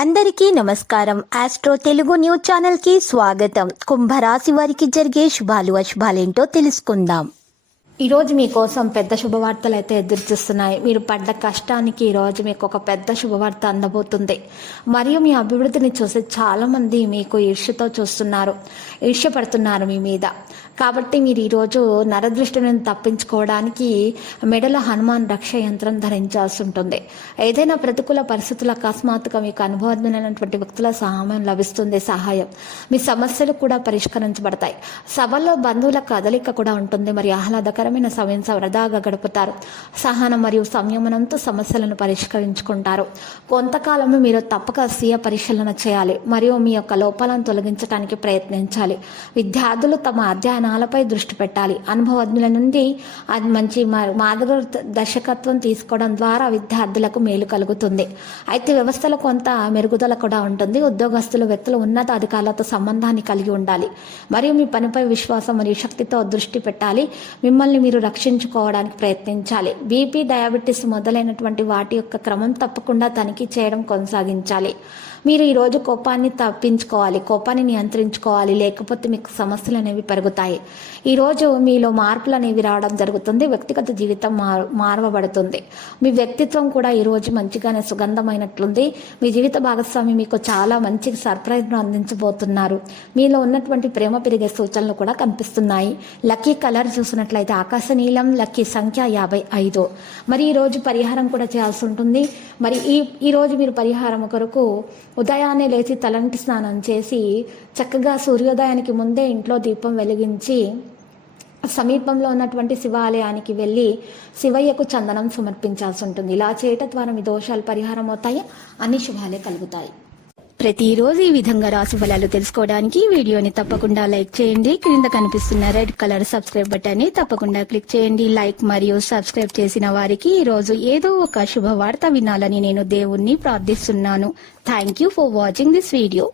అందరికీ నమస్కారం. Astro Telugu news channel కి స్వాగతం. కుంభరాశి వారికి జరిగే శుభాలు అశుభాలేంటో తెలుసుకుందాం. ఈరోజు మీకోసం పెద్ద శుభవార్తలు అయితే ఎదురుచూస్తున్నాయి. మీరు పడ్డ కష్టానికి ఈరోజు మీకు ఒక పెద్ద శుభవార్త అందబోతుంది. మరియు మీ అభివృద్ధిని చూసి చాలామంది మీకు ఈర్ష్యతో చూస్తున్నారు, ఈర్ష్య పడుతున్నారు మీ మీద. కాబట్టి మీరు ఈరోజు నరదృష్టిని తప్పించుకోవడానికి మెడలో హనుమాన్ రక్ష యంత్రం ధరించాల్సి ఉంటుంది. ఏదైనా ప్రతికూల పరిస్థితులు అకస్మాత్తుగా మీకు అనుభవమైనటువంటి వ్యక్తుల సహాయం లభిస్తుంది. సహాయం మీ సమస్యలు కూడా పరిష్కరించబడతాయి. సభలో బంధువుల కదలిక కూడా ఉంటుంది. మరి ఆహ్లాదకరమైన సమయం సరదాగా గడుపుతారు. సహనం మరియు సంయమనంతో సమస్యలను పరిష్కరించుకుంటారు. కొంతకాలం మీరు తప్పక స్వీయ పరిశీలన చేయాలి మరియు మీ యొక్క లోపాలను తొలగించడానికి ప్రయత్నించాలి. విద్యార్థులు తమ అధ్యయనాలపై దృష్టి పెట్టాలి. అనుభవజ్ఞుల నుండి అది మంచి మార్గదర్శకత్వం తీసుకోవడం ద్వారా విద్యార్థులకు మేలు కలుగుతుంది. అయితే వ్యవస్థలో కొంత మెరుగుదల కూడా ఉంటుంది. ఉద్యోగస్తులు వ్యక్తులు ఉన్నత అధికారులతో సంబంధాన్ని కలిగి ఉండాలి మరియు మీ పనిపై విశ్వాసం మరియు శక్తితో దృష్టి పెట్టాలి. మిమ్మల్ని మీరు రక్షించుకోవడానికి ప్రయత్నించాలి. బీపీ, డయాబెటీస్ మొదలైనటువంటి వాటి యొక్క క్రమం తప్పకుండా తనిఖీ చేయడం కొనసాగించాలి. మీరు ఈరోజు కోపాన్ని తప్పించుకోవాలి, కోపాన్ని నియంత్రించుకోవాలి, లేకపోతే మీకు సమస్యలు అనేవి పెరుగుతాయి. ఈరోజు మీలో మార్పులు అనేవి రావడం జరుగుతుంది. వ్యక్తిగత జీవితం మారవబడుతుంది. మీ వ్యక్తిత్వం కూడా ఈరోజు మంచిగానే సుగంధమైనట్లుంది. మీ జీవిత భాగస్వామి మీకు చాలా మంచి సర్ప్రైజ్ను అందించబోతున్నారు. మీలో ఉన్నటువంటి ప్రేమ పెరిగే సూచనలు కూడా కనిపిస్తున్నాయి. లక్కీ కలర్ చూసినట్లయితే ఆకాశ నీలం, లక్కీ సంఖ్య 55. మరి ఈరోజు పరిహారం కూడా చేయాల్సి ఉంటుంది. మరి ఈరోజు మీరు పరిహారం కొరకు ఉదయాన్నే లేచి తలంటి స్నానం చేసి చక్కగా సూర్యోదయానికి ముందే ఇంట్లో దీపం వెలిగించి సమీపంలో ఉన్నటువంటి శివాలయానికి వెళ్ళి శివయ్యకు చందనం సమర్పించాల్సి ఉంటుంది. ఇలా చేయటం ద్వారా మీ దోషాలు పరిహారం అవుతాయి, అన్ని శుభాలే కలుగుతాయి. ప్రతిరోజు ఈ విధంగా రాశి ఫలాలు తెలుసుకోవడానికి వీడియోని తప్పకుండా లైక్ చేయండి. క్రింద కనిపిస్తున్న రెడ్ కలర్ సబ్స్క్రైబ్ బటన్ ని తప్పకుండా క్లిక్ చేయండి. లైక్ మరియు సబ్స్క్రైబ్ చేసిన వారికి ఈ రోజు ఏదో ఒక శుభవార్త వినాలని నేను దేవుణ్ణి ప్రార్థిస్తున్నాను. Thank you for watching this video.